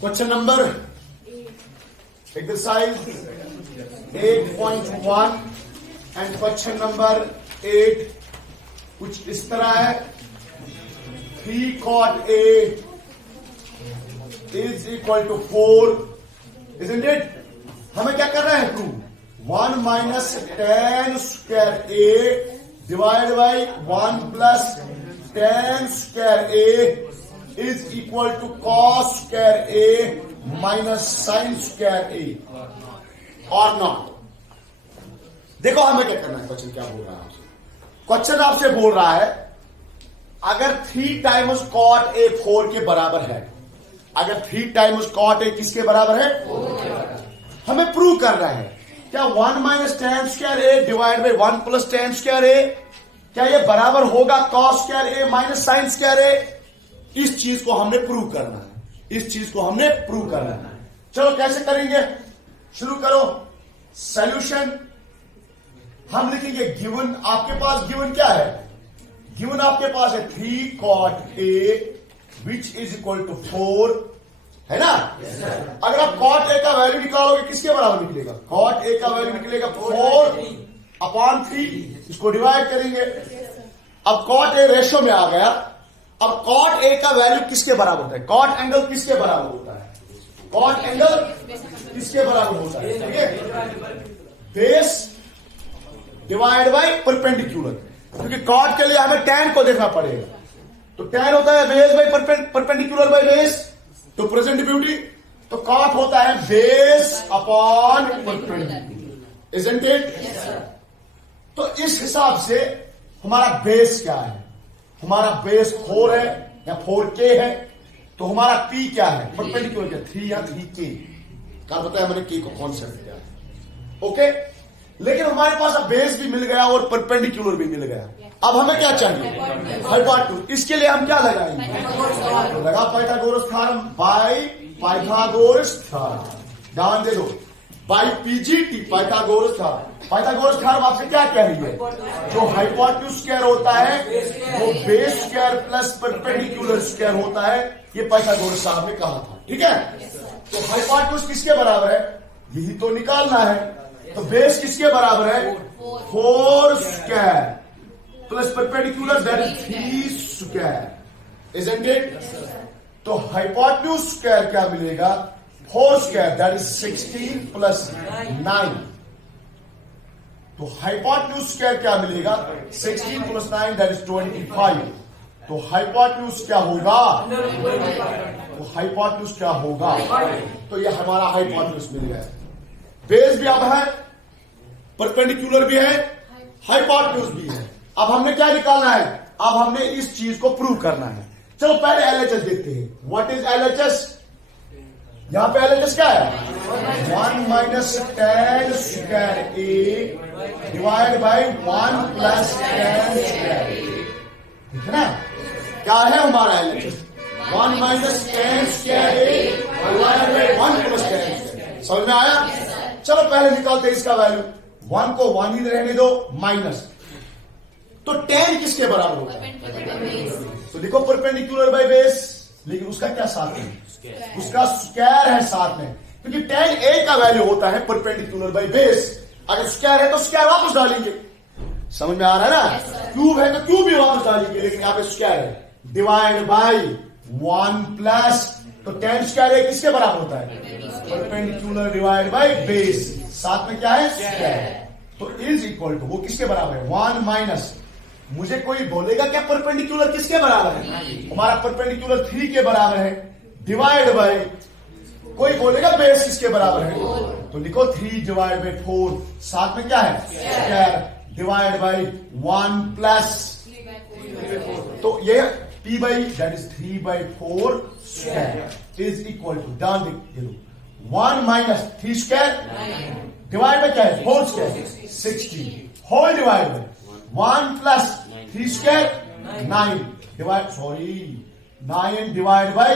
Question number exercise 8.1 and question number 8 कुछ इस तरह है। 3 cot A is equal to 4, isn't it? हमें क्या कर रहे हैं? Prove 1 minus tan square A divided by 1 plus tan square A is equal to cos square A minus sin square A or not? देखो हमें क्या करना है। क्वेश्चन क्या बोल रहा है? क्वेश्चन आपसे बोल रहा है अगर 3 टाइम्स cot A 4 के बराबर है, अगर 3 टाइम्स cot A किसके बराबर है? 4 के बराबर। हमें प्रूव कर रहा है क्या 1 minus tan square A divide by 1 plus tan square A, क्या ये बराबर होगा cos square A minus sine square A? इस चीज को हमने प्रूव करना है, इस चीज को हमने प्रूव करना है। चलो कैसे करेंगे, शुरू करो। सॉल्यूशन हम लिखेंगे गिवन, आपके पास गिवन क्या है? गिवन आपके पास है 3 cot A which is equal to 4, है ना? अगर आप cot A का वैल्यू निकालोगे किसके बराबर निकलेगा? cot A का वैल्यू निकलेगा 4/3, इसको डिवाइड करेंगे। अब cot A रेशो में आ गया। अब cot A का वैल्यू किसके बराबर होता है? cot एंगल किसके बराबर होता है? cot एंगल किसके बराबर होता है? ठीक है, बेस डिवाइड बाय परपेंडिकुलर, क्योंकि cot के लिए हमें tan को देखना पड़ेगा। तो tan होता है base by perpendicular by base, तो प्रेजेंट ब्यूटी, तो cot होता है base upon perpendicular, isn't it? तो इस हिसाब से हमारा बेस क्या है? हमारा बेस 4 है या 4K है, तो हमारा P क्या है? परपेंडिकुलर क्या? 3 या 3K का बताया मैंने K को कॉन्सेप्ट क्या है। ओके, लेकिन हमारे पास अब बेस भी मिल गया और परपेंडिकुलर भी मिल गया। अब हमें क्या चाहिए? हाइपोटेन्यूज। इसके लिए हम क्या लगाएंगे? तो लगा Pythagoras theorem by Pythagoras theorem, ध्यान दे दो, by PGT Pythagoras theorem. Pythagoras theorem आपसे क्या कह रही है? जो हाइपोटेन्यूज स्क्वायर होता है वो base square plus perpendicular square होता है, ये पाइथागोरस साहब ने कहा था। ठीक है, तो हाइपोटेन्यूज किसके बराबर है? यही तो निकालना है। तो बेस किसके बराबर है? 4 square plus perpendicular that is 3 square, isn't it? तो हाइपोटेन्यूज स्क्वायर क्या मिलेगा? 4 स्क्वायर दैट इज 16 प्लस 9। तो हाइपोटेन्यूज स्क्वायर क्या मिलेगा? 16 प्लस 9 दैट इज 25। तो हाइपोटेन्यूज क्या होगा? तो हाइपोटेन्यूज क्या होगा? तो ये हमारा हाइपोटेन्यूज मिल गया। बेस भी अब है, परपेंडिकुलर भी है, हाइपोटेन्यूज भी है। अब हमने क्या निकालना है? अब हमने इस चीज को प्रूव करना है। चलो पहले एलएचएस देखते हैं। What is LHS? यहां पे एलएचएस क्या है? 1 minus tan square A divide by 1 plus tan square A, ठीक है ना? क्या है हमारा LHS? 1 minus tan square A divide by 1 plus tan square. समझ में आया? चलो पहले निकालते हैं इसका वैल्यू। 1 को 1 ही रहने दो, माइनस, तो tan किसके बराबर होता है? तो देखो परपेंडिकुलर बाय बेस, लेकिन उसका क्या साथ में? उसका स्क्वायर है साथ में, क्योंकि tan A का वैल्यू होता है परपेंडिकुलर बाय बेस। अगर स्क्वायर है तो स्क्वायर वापस डालेंगे। समझ में आ रहा है ना? क्यूब है तो क्यूब भी वापस डालेंगे, लेकिन यहां पे स्क्वायर है। डिवाइड बाय 1 प्लस, तो tan स्क्वायर A किसके बराबर होता है? परपेंडिकुलर डिवाइड बाय बेस, साथ में क्या है? स्क्वायर। तो इज इक्वल टू, वो किसके बराबर है? 1 माइनस, मुझे कोई बोलेगा क्या परपेंडिकुलर किसके बराबर है? हमारा परपेंडिकुलर 3 के बराबर है, डिवाइड बाय, कोई बोलेगा बेस किसके बराबर है? तो लिखो 3 डिवाइड बाय 4, साथ में क्या है? स्क्वायर, डिवाइड बाय 1 प्लस, तो ये P by that is 3/4 square is equal to, डाल दे 1 माइनस 3 स्क्वायर डिवाइड बाय क्या है? 4 square 60 whole divide by 1 plus 3 square 9 divide, sorry 9 divide by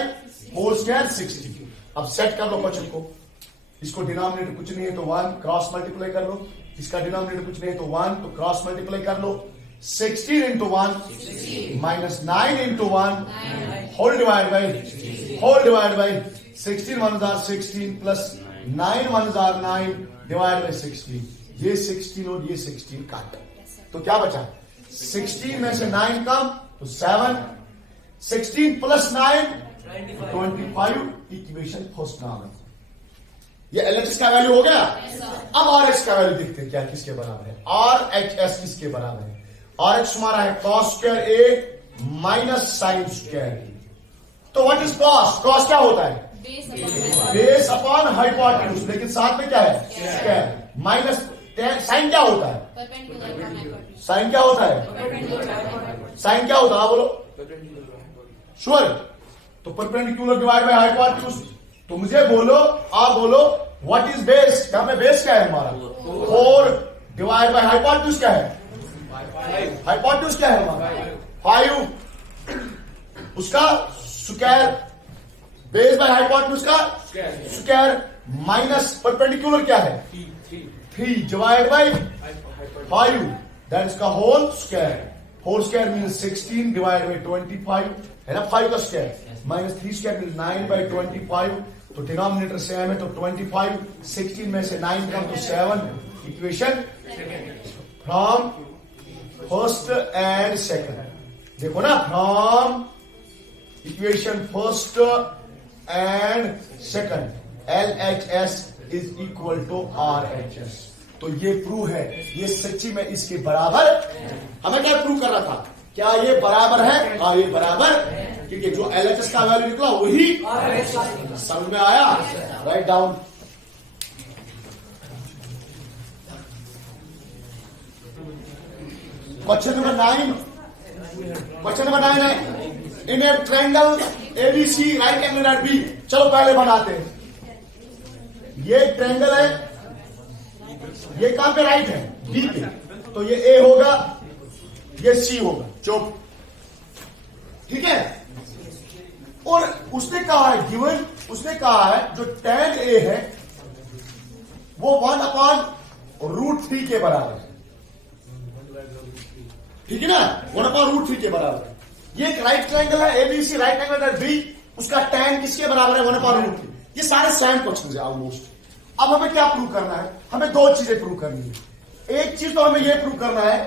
4 square 60। अब सेट कर लो क्वेश्चन को। इसको डिनोमिनेटर कुछ नहीं है तो 1 क्रॉस मल्टीप्लाई कर लो, इसका डिनोमिनेटर कुछ नहीं है तो 1 तो क्रॉस मल्टीप्लाई कर लो। 16 into 1 minus 9 into 1 whole divided by whole divide by 16 1s are 16 plus 9 1s are 9 divide by 16। ये 16 और ये 16 काट, तो क्या बचा? 16 में से 9 कम तो 7, 16 प्लस 9 25। इक्वेशन फर्स्ट नाम है। ये LHS का वैल्यू हो गया। अब RH का वैल्यू देखते हैं क्या किसके बराबर है। RHS किसके बराबर है? RH हमारा है cos square A minus sine square A। तो व्हाट इज कॉस? कॉस क्या होता है? बेस अपॉन हाइपोटेन्यूज, लेकिन साथ में क्या है? स्क्वायर। माइनस साइन क्या होता है? साइन क्या होता है? साइन क्या होता है? बोलो श्योर। तो परपेंडिकुलर डिवाइड बाय हाइपोटेन्यूज। तो मुझे बोलो, आप बोलो व्हाट इज बेस? क्या में बेस क्या है हमारा? 4 डिवाइड बाय हाइपोटेन्यूज क्या है? हाइपोटेन्यूज क्या है हमारा? 5, उसका स्क्वायर, बेस बाय हाइपोटेन्यूज का स्क्वायर माइनस परपेंडिकुलर क्या है? 3 डिवाइड बाय 5, दैट इज का whole square. Whole square means 16 divide by 25 है ना, 5 का square minus 3 square means 9 by 25। तो डिनोमिनेटर सेम है तो 25, 16 में से 9 कम तो 7। Equation from first and second. देखो ना, from equation first and second LHS is equal to RHS। तो ये प्रूव है, ये सच्ची में इसके बराबर। हमें क्या प्रूव कर रहा था? क्या ये बराबर है? हाँ ये बराबर, क्योंकि जो LHS का वैल्यू निकला वही समझ में आया। Write down. Question number 9। Question number 9 है in a triangle ABC right angle at B। चलो पहले बनाते हैं। ये ट्रायंगल है, ये कहां पे? राइट है, B पे। तो ये A होगा, ये C होगा। चुप, ठीक है। और उसने कहा है गिवन, उसने कहा है जो tan A है वो 1/√3 के बराबर है, ठीक है ना? 1/√3 के बराबर है। ये एक राइट ट्रायंगल है ABC right angle at B, उसका tan किसके बराबर है? 1/√3। ये सारे सेम क्वेश्चन है ऑलमोस्ट। अब हमें क्या प्रूव करना है? हमें दो चीजें प्रूव करनी है। एक चीज तो हमें यह प्रूव करना है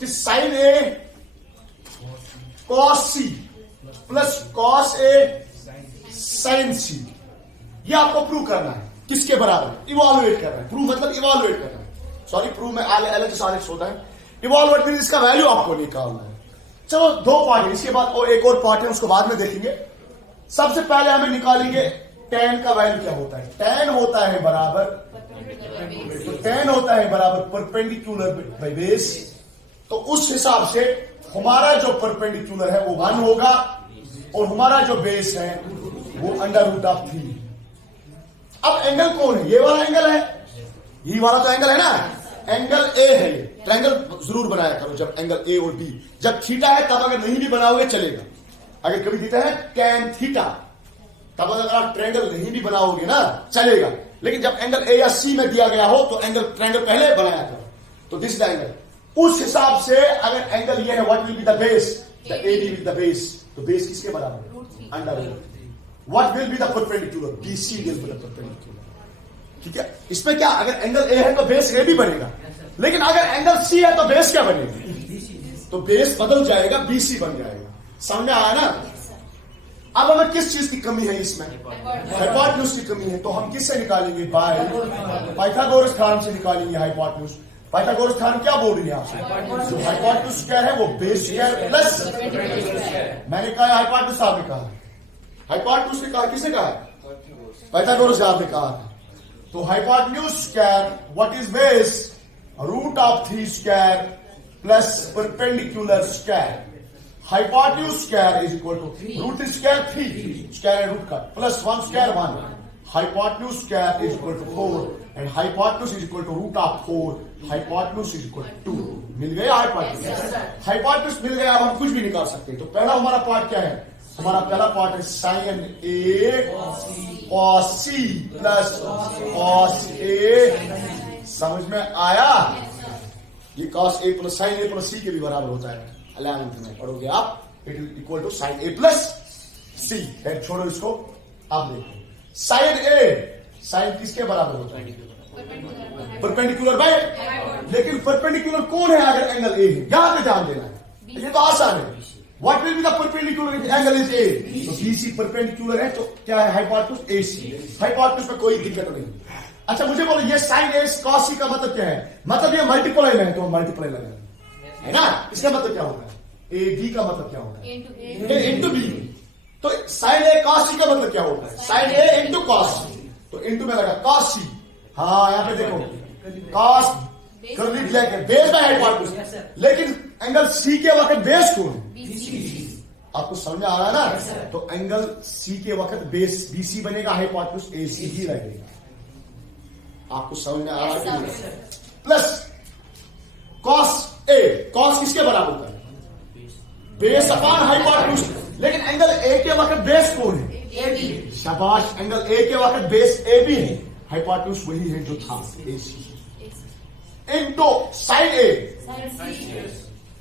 कि sin A cos C plus cos A sin C, ये आपको प्रूव करना है। किसके बराबर? इवॉल्युएट करना है। प्रूव मतलब इवॉल्युएट करना है। सॉरी, प्रूव में आगे LHS RHS होता है, इवॉल्युएट मींस इसका वैल्यू आपको निकालना है। चलो दो पार्ट है, इसके बाद और एक और पार्ट है, उसको बाद में देखेंगे। सबसे पहले हमें निकालेंगे tan का वैल्यू क्या होता है। tan होता है बराबर, तो tan होता है बराबर परपेंडिकुलर बाय बेस। तो उस हिसाब से हमारा जो परपेंडिकुलर है वो 1 होगा और हमारा जो बेस है वो √3। अब एंगल कौन है? ये वाला एंगल है, ये वाला तो एंगल है ना, एंगल A है। ट्रायंगल जरूर बनाया करो जब एंगल A और B, जब थीटा है तब अगर नहीं भी बनाओगे चलेगा। अगर कभी देता है tan थीटा तब अगर आप ट्रायंगल नहीं भी बनाओगे ना चलेगा, लेकिन जब एंगल A या C में दिया गया हो तो एंगल ट्रायंगल पहले बनाया करो। तो दिस द एंगल, उस हिसाब से अगर एंगल ये है what will be the base? The AD will the base. तो बेस किसके बराबर है? √3। What will be the perpendicular? BC will be the perpendicular. ठीक है, इसमें क्या, अगर एंगल A है तो बेस A भी बनेगा, लेकिन अगर एंगल C है तो बेस क्या बनेगा? तो बेस बदल जाएगा, BC बन जाएगा। समझ में आया ना? अब हमें किस चीज की कमी है इसमें? हाइपोटेन्यूज की कमी है। तो हम किससे निकालेंगे? बाय पाइथागोरस थ्योरम से निकालेंगे हाइपोटेन्यूज। पाइथागोरस थ्योरम क्या बोल रही है आपसे? जो हाइपोटेन्यूज स्क्वायर है वो बेस स्क्वायर प्लस, मैंने कहा हाइपोटेन्यूज, आपने कहा हाइपोटेन्यूज ने कहा, किसने कहा? पाइथागोरस आपने कहा। तो hypotenuse square what is base? √3 square plus perpendicular square. Hypotenuse square is equal to √3 square 3 square root का plus 1 square 1। Hypotenuse square is equal to 4 and hypotenuse is equal to √4। Hypotenuse is equal to 2। मिल गया hypotenuse? Hypotenuse मिल गया। अब हम कुछ भी निकाल सकते हैं। तो पहला हमारा पार्ट क्या है? हमारा पहला पार्ट है sin A cos C plus cos A। समझ में आया? ये cos A plus sin A plus C के भी बराबर होता है। 11th में पढ़ोगे आप, it is equal to sin A plus C. छोड़ो इसको, आप देखो साइन ए, साइन किसके बराबर होता है? Perpendicular bye. लेकिन परपेंडिकुलर कौन है अगर एंगल ए है? यहां पे ध्यान देना है, ये तो आसान है। What will be the perpendicular if angle is a? तो बीसी परपेंडिकुलर है, तो क्या है? Hypotenuse AC. हाइपोटेन्यूज में कोई दिक्कत नहीं। अच्छा मुझे बोलो, ये साइन ए कॉस सी का मतलब क्या है? मतलब ये मल्टीप्लाई है, तो मल्टीप्लाई लगेगा, है ना? इसका मतलब क्या होगा? ए बी का मतलब क्या होगा? ए इंटू बी। तो साइन ए कॉस सी का मतलब क्या होता है? साइन ए इंटू कॉस सी। तो इंटू में लगा कॉस सी। हाँ यहां पे देखो, cos curly black base by hypotenuse. लेकिन एंगल सी के वक्त बेस कौन है? आपको समझ में आ रहा है ना? तो एंगल सी के वक्त बेस बीसी बनेगा, हाइपोटेन्यूज एसी ही रहेगा। आपको समझ में आ रहा है? प्लस कॉस ए, कॉस किसके बराबर होता है? Base upon hypotenuse. लेकिन एंगल ए के वक्त बेस कौन है? ए। शाबाश, एंगल ए के वक्त बेस ए बी है, हाइपोटेन्यूज वही है जो था AC. Into sine A,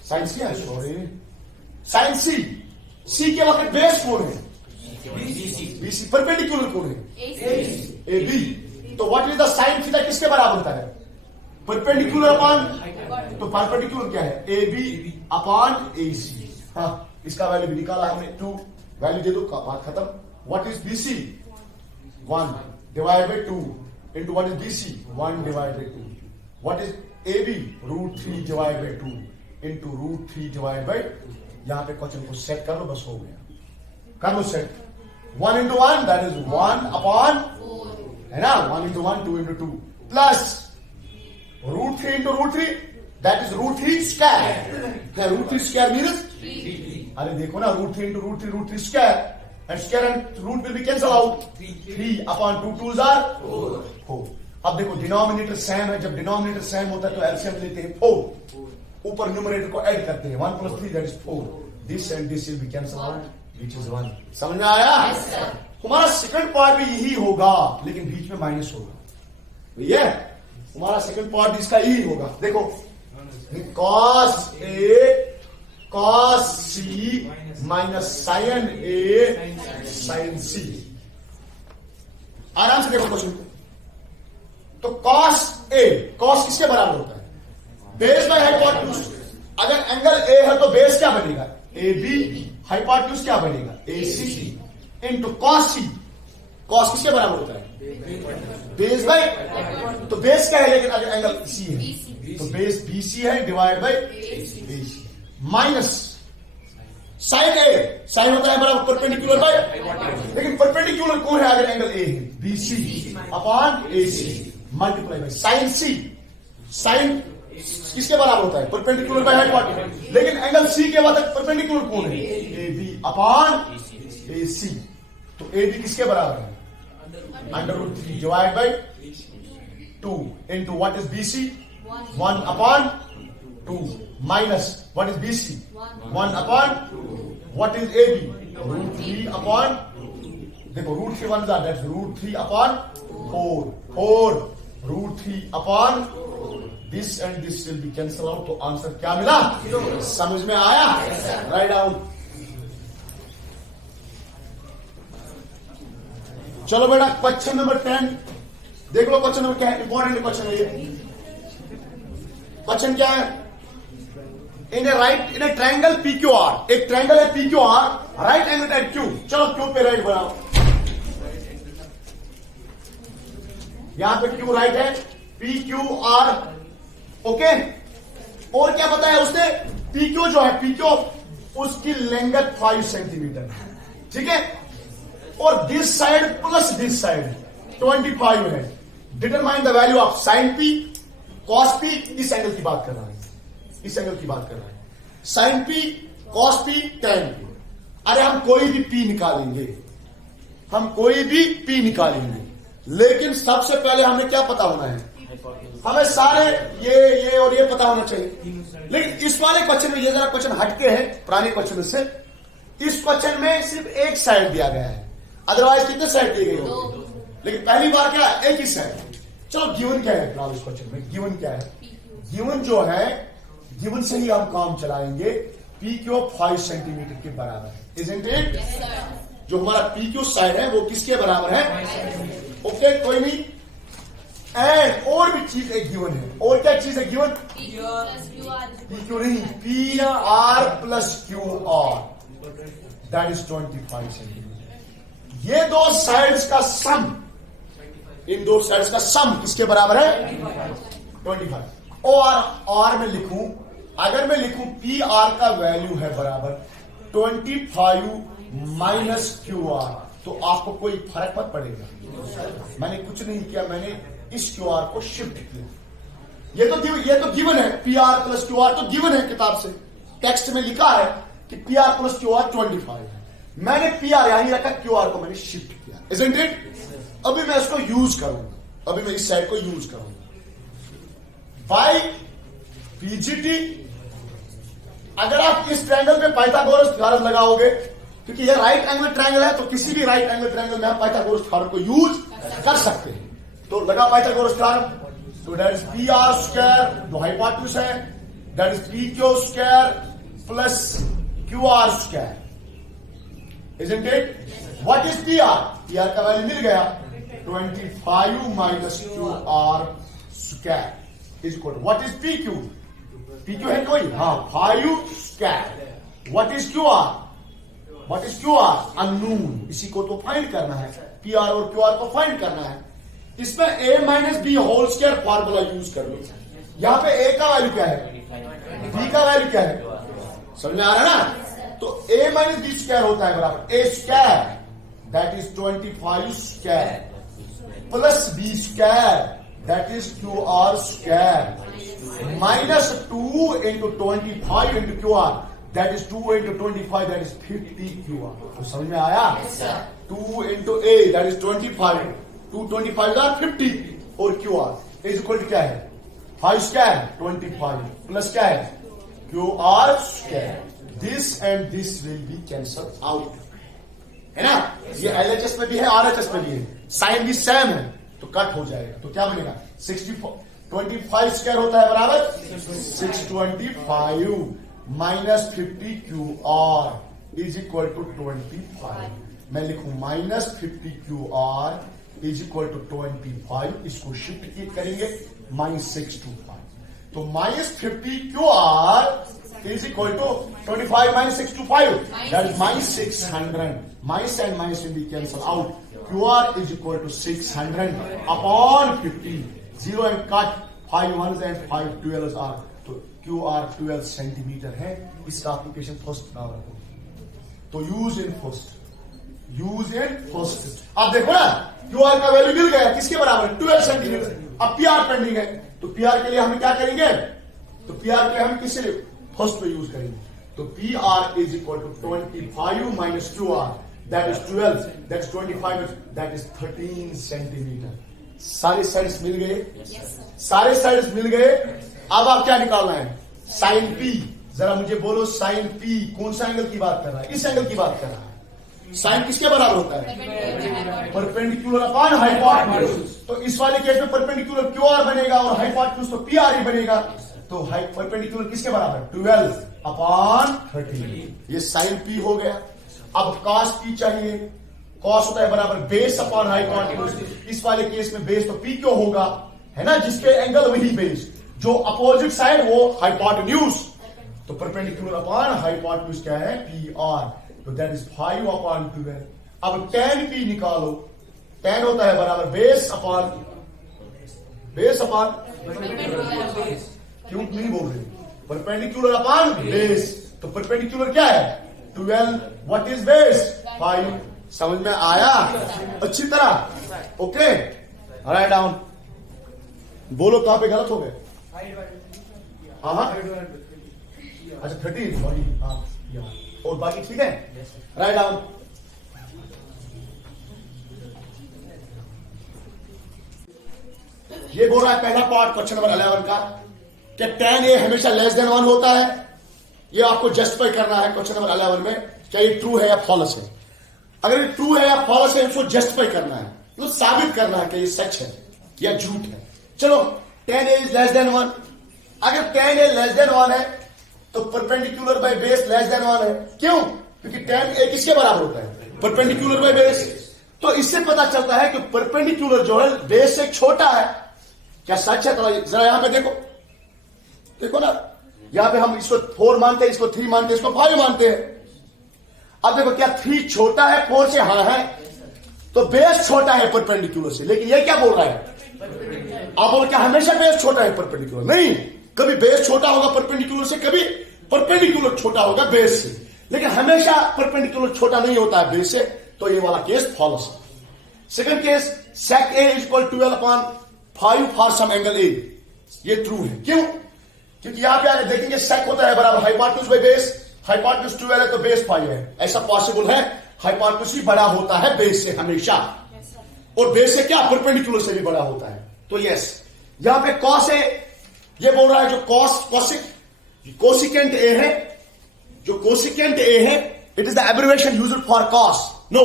sign सी है, सॉरी साइन सी, सी के वक्त बेस कौन है? बीसी। परपेंडिकुलर कौन है? A B. तो what is the sine theta किसके बराबर होता है? परपेंडिकुलर अपॉन, तो परपेंडिकुलर क्या है? ए बी अपॉन ए सी। हाँ इसका वैल्यू भी निकाला हमने, 2 वैल्यू दे दो, बात खत्म। What is BC? 1 divide by 2 into what is BC? 1 divide by 2। What is A B? √3 divide by 2 into √3 divide by. यहां पे क्वेश्चन को सेट कर लो, बस हो गया, कर लो set. 1 into 1 that is 1 upon, है ना? 1 into 1 2 into 2 plus √3 into √3 that is √3 square. √3 square means, अरे देखो ना, √3 into √3 square, and square and root will be cancel out. 3 upon 2 2s are 4। अब देखो डिनोमिनेटर सेम है, जब डिनोमिनेटर सेम होता है तो एलसीएम लेते हैं 4, ऊपर न्यूमरेटर को ऐड करते हैं, 1 + 3 that is 4। This and this will be cancel out, which is 1। समझ में आया? तुम्हारा सेकंड पार्ट भी यही होगा, लेकिन बीच में माइनस होगा। भैया तुम्हारा सेकंड पार्ट इसका यही होगा। देखो cos A cos C minus sine A sign सी। आराम से देखो क्वेश्चन। तो कॉस ए, कॉस किसके बराबर होता है? Base by hypotenuse. अगर एंगल ए है तो बेस क्या बनेगा? A B. हाइपोटेन्यूज क्या बनेगा? ए सी इंटू कॉस सी। कॉस किसके बराबर होता है? बेस बाय, तो बेस क्या है? लेकिन अगर एंगल सी है तो बेस बीसी है divide by AC minus sine A, sine होता है बराबर परपेंडिकुलर बाय, लेकिन परपेंडिकुलर कौन है अगर एंगल ए है? BC upon AC multiply by sine C. Sine किसके बराबर होता है? Perpendicular by hypotenuse. लेकिन एंगल सी के बाद परपेंडिकुलर कौन है? A B upon A C. तो ए बी किसके बराबर है? √3 divide by 2 into what is BC? 1 upon 2 minus what is BC? 1 upon what is A B? √3 upon, देखो √3 1 that's √3 upon 4 √3 upon this and this will be cancel out. तो answer क्या मिला? समझ में आया? Write down. चलो बेटा क्वेश्चन नंबर 10 देख लो। क्वेश्चन नंबर क्या है? इंपॉर्टेंट क्वेश्चन है ये। क्वेश्चन क्या है? इन ए ट्रायंगल PQR, एक ट्रायंगल है PQR, right angle at Q। चलो Q पे राइट बनाओ। यहां पे Q राइट है, PQR ओके। और क्या बताया उसने? PQ जो है PQ उसकी लेंथ 5 सेंटीमीटर, ठीक है। और this side plus this side 25 है। Determine the value of sine P cos P। इस एंगल की बात कर रहा है, इस एंगल की बात कर रहा है। Sine P cos P tan P। अरे हम कोई भी P निकालेंगे, हम कोई भी P निकालेंगे, लेकिन सबसे पहले हमें क्या पता होना है? हमें सारे ये और ये पता होना चाहिए। लेकिन इस वाले क्वेश्चन में, ये जरा क्वेश्चन हटके है पुराने क्वेश्चन से। इस क्वेश्चन में सिर्फ एक साइड दिया गया है, अदरवाइज कितने साइड दी गई होगी? लेकिन पहली बार क्या है? एक ही साइड। चलो गिवन क्या है फिलहाल इस क्वेश्चन में? गिवन क्या है? गिवन जो है, गिवन से ही हम काम चलाएंगे। PQ 5 सेंटीमीटर के बराबर है, इजंट इट? जो हमारा पी क्यू साइड है वो किसके बराबर है? ओके, कोई नहीं। एंड और भी चीज एक गिवन है। और क्या चीज है गिवन? पी क्यू नहीं, P R plus Q R, that is 25 centimetre. ये दो साइड्स का सम, इन दो साइड्स का सम किसके बराबर है? 25। और में लिखूं, अगर मैं लिखूं पी आर का वैल्यू है बराबर 25 माइनस क्यू आर, तो आपको कोई फर्क मत पड़ेगा। मैंने कुछ नहीं किया, मैंने इस क्यू आर को शिफ्ट किया। ये तो गिवन है, P R plus Q R तो गिवन है, किताब से टेक्स्ट में लिखा है कि P R plus Q are 25 है। मैंने पी आर यहीं रखा, क्यू आर को मैंने शिफ्ट किया, इजंट इट? अभी मैं इसको यूज करूंगा, अभी मैं इस साइड को यूज करूंगा। बाई पीजीटी, अगर आप इस ट्रायंगल में पाइथागोरस थ्योरम लगाओगे, क्योंकि ये राइट एंगल ट्रायंगल है, तो किसी भी राइट एंगल ट्रायंगल में आप पाइथागोरस थ्योरम को यूज कर सकते हैं। तो लगा पाइथागोरस थ्योरम, तो that is P R square, जो हाइपोटेन्यूज है, that is P Q square plus Q R square, isn't it? What is P R? P R का वैल्यू मिल गया, 25 minus Q R square is equal to what is P Q? P Q है कोई? हाँ, 5 square. What is Q R? What is Q R? Unknown. इसी को तो find करना है, पी आर और क्यू आर को फाइंड करना है। इसमें a minus b whole square formula use कर लो। यहां पे a का वैल्यू क्या है, b का वैल्यू क्या है, समझ में आ रहा है ना? तो a माइनस बी स्क्वायर होता है बराबर a square, that is 25 square plus b square, that is Q R square, minus 2 into 25 into Q R, that is 2 into 25, that is 50 Q R. तो समझ में आया? 2 into a, that is 25, 225 are 50, और Q R is equal to क्या है? 5 square 25 plus क्या है? Q R square. This and this will be cancel out, है ना? ये एलएचएस में भी है, आरएचएस में भी है, साइन भी सेम है, तो कट हो जाएगा। तो क्या बनेगा? 25 स्क्वायर होता है बराबर 625 minus 50 Q R is equal to 25। मैं लिखूं minus 50 Q R is equal to 25, इसको शिफ्ट करेंगे -625, तो -50 Q R is equal to 25 minus 625, that is -600। Minus and minus will be cancel out, Q R is equal to 600 upon 50, 0 and cut, 5 1s and 5 12s are, तो Q R 12 centimetre है। इसका application first ना रखो, तो use in first, use in first. आप देखो ना, Q R का वैल्यू मिल गया, किसके बराबर? 12 सेंटीमीटर। अब पी आर पेंडिंग है, तो पी आर के लिए हम क्या करेंगे? तो पी आर के हम किसे फर्स्ट पे यूज करेंगे? तो P R is equal to 25 minus Q R, that is 12, that is 25, that is 13 centimetre. सारे साइड्स मिल गए, सारे साइड्स मिल गए। अब आप क्या निकालना है? Sine P. जरा मुझे बोलो, साइन पी कौन सा एंगल की बात कर रहा है? इस एंगल की बात कर रहा है। साइन किसके बराबर होता है? Perpendicular upon hypotenuse. तो इस वाले केस में परपेंडिकुलर क्यू आर बनेगा और हाइपोटेन्यूज तो पी आर ही बनेगा। तो परपेंडिकुलर किसके बराबर? 12 अपॉन 13। ये साइन पी हो गया। अब कॉस पी चाहिए। कॉस होता है बराबर बेस अपॉन हाइपोटेन्यूज। इस वाले केस में बेस तो पी क्यों होगा, है ना? जिसपे एंगल वही बेस, जो अपोजिट साइड वो हाइपोटेन्यूज। तो परपेंडिकुलर अपॉन हाइपोटेन्यूज क्या है? P R. तो दैट इज 5 अपॉन 12। अब tan पी निकालो। tan होता है बराबर बेस अपॉन क्यों नहीं बोल रहे? Perpendicular upon base. तो परपेंडिकुलर क्या है? 12। What is base? 5। समझ में आया अच्छी तरह? Okay, write down. बोलो कहां पे गलत हो गए? हाँ, अच्छा 13, सॉरी। हाँ, और बाकी ठीक है? Write down. ये बोल रहा है पहला पार्ट क्वेश्चन नंबर 11 का कि tan a हमेशा लेस देन 1 होता है। ये आपको जस्टिफाई करना है क्वेश्चन नंबर 11 में, क्या ये ट्रू है या फॉल्स है। अगर ये ट्रू है या फॉल्स है, इसको जस्टिफाई करना है, तो साबित करना है कि ये सच है या झूठ है। चलो, tan a is less than 1। अगर tan a लेस देन 1 है तो perpendicular by base less than 1 है। क्यों? क्योंकि tan a किसके बराबर होता है? Perpendicular by base. तो इससे पता चलता है कि परपेंडिकुलर जो है बेस से छोटा है। क्या सच है? तो जरा यहां पे देखो, देखो ना, यहां पे हम इसको 4 मानते हैं, इसको 3 मानते हैं, इसको 5 मानते हैं। अब देखो, क्या 3 छोटा है 4 से? हाँ है। तो बेस छोटा है परपेंडिकुलर से, लेकिन ये क्या बोल रहा है? आप बोल क्या हमेशा बेस छोटा है परपेंडिकुलर? नहीं, कभी बेस छोटा होगा परपेंडिकुलर से, कभी परपेंडिकुलर छोटा होगा बेस से, लेकिन हमेशा परपेंडिकुलर छोटा नहीं होता है बेस से। तो ये वाला केस फॉल्स है। Second case, sec a is equal 12/5 for some angle a, ये ट्रू है। क्यों? क्योंकि यहां पे आगे देखेंगे sec होता है बराबर हाइपोटेन्यूज बाय बेस। हाइपोटेन्यूज 12 है तो बेस 5 है। ऐसा पॉसिबल है? हाइपोटेन्यूज ही बड़ा होता है बेस से हमेशा, और बेस से क्या परपेंडिकुलर से भी बड़ा होता है। तो यस, यहां पे cos है, ये बोल रहा है जो कोसिकेंट ए है, जो कोसिकेंट ए है, it is the abbreviation used for cos. No,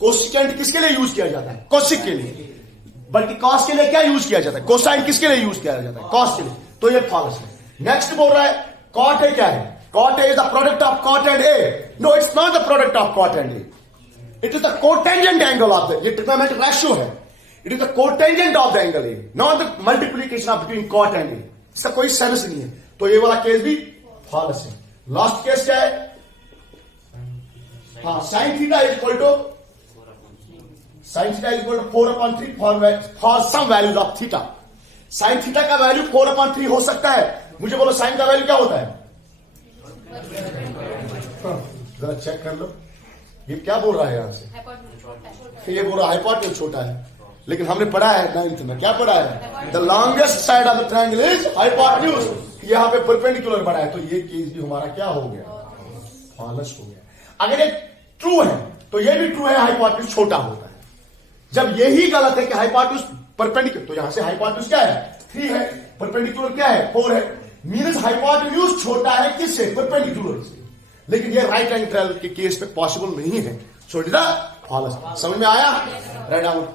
cosecant किसके लिए यूज किया जाता है? कोसिक के लिए। बल्कि कॉस के लिए क्या यूज किया जाता है? कोसाइन किसके लिए यूज किया जाता है? कॉस के लिए। तो ये फॉल्स है। नेक्स्ट बोल रहा है कॉट ए क्या है? Cot A is the product of cot and A. No, it's not the product of cot and A, it is the cotangent angle of the, ये ट्रिग्नोमेट्रिक रेशियो है, it is the cotangent of the angle A, not the multiplication of between cot and A. इसका कोई sense नहीं है। तो ये वाला case भी फॉल्स है। लास्ट केस क्या है? हाँ, sine theta is equal to 4/3 for some values of theta. Sine theta का वैल्यू 4/3 हो सकता है। मुझे बोलो साइन का वैल्यू क्या होता है? जरा चेक कर लो, ये क्या बोल रहा है यहां से? ये बोल रहा है हाइपोटेन्यूज छोटा है, लेकिन हमने पढ़ा है 9th में, क्या पढ़ा है? The longest side of the triangle is hypotenuse. यहां पे परपेंडिकुलर बना है, तो ये केस भी हमारा क्या हो गया? फॉल्स हो गया। अगर ये ट्रू है तो ये भी ट्रू है, हाइपोटेन्यूज छोटा होता है। जब यही गलत है कि हाइपोटेन्यूज परपेंडिकुलर, तो यहां से हाइपोटेन्यूज क्या है? 3 है, परपेंडिकुलर क्या है? 4 है। मींस हाइपोटेन्यूज छोटा है किससे? परपेंडिकुलर से। लेकिन ये राइट एंगल के केस पे पॉसिबल नहीं है। So it is the false. समझ में आया? Write down.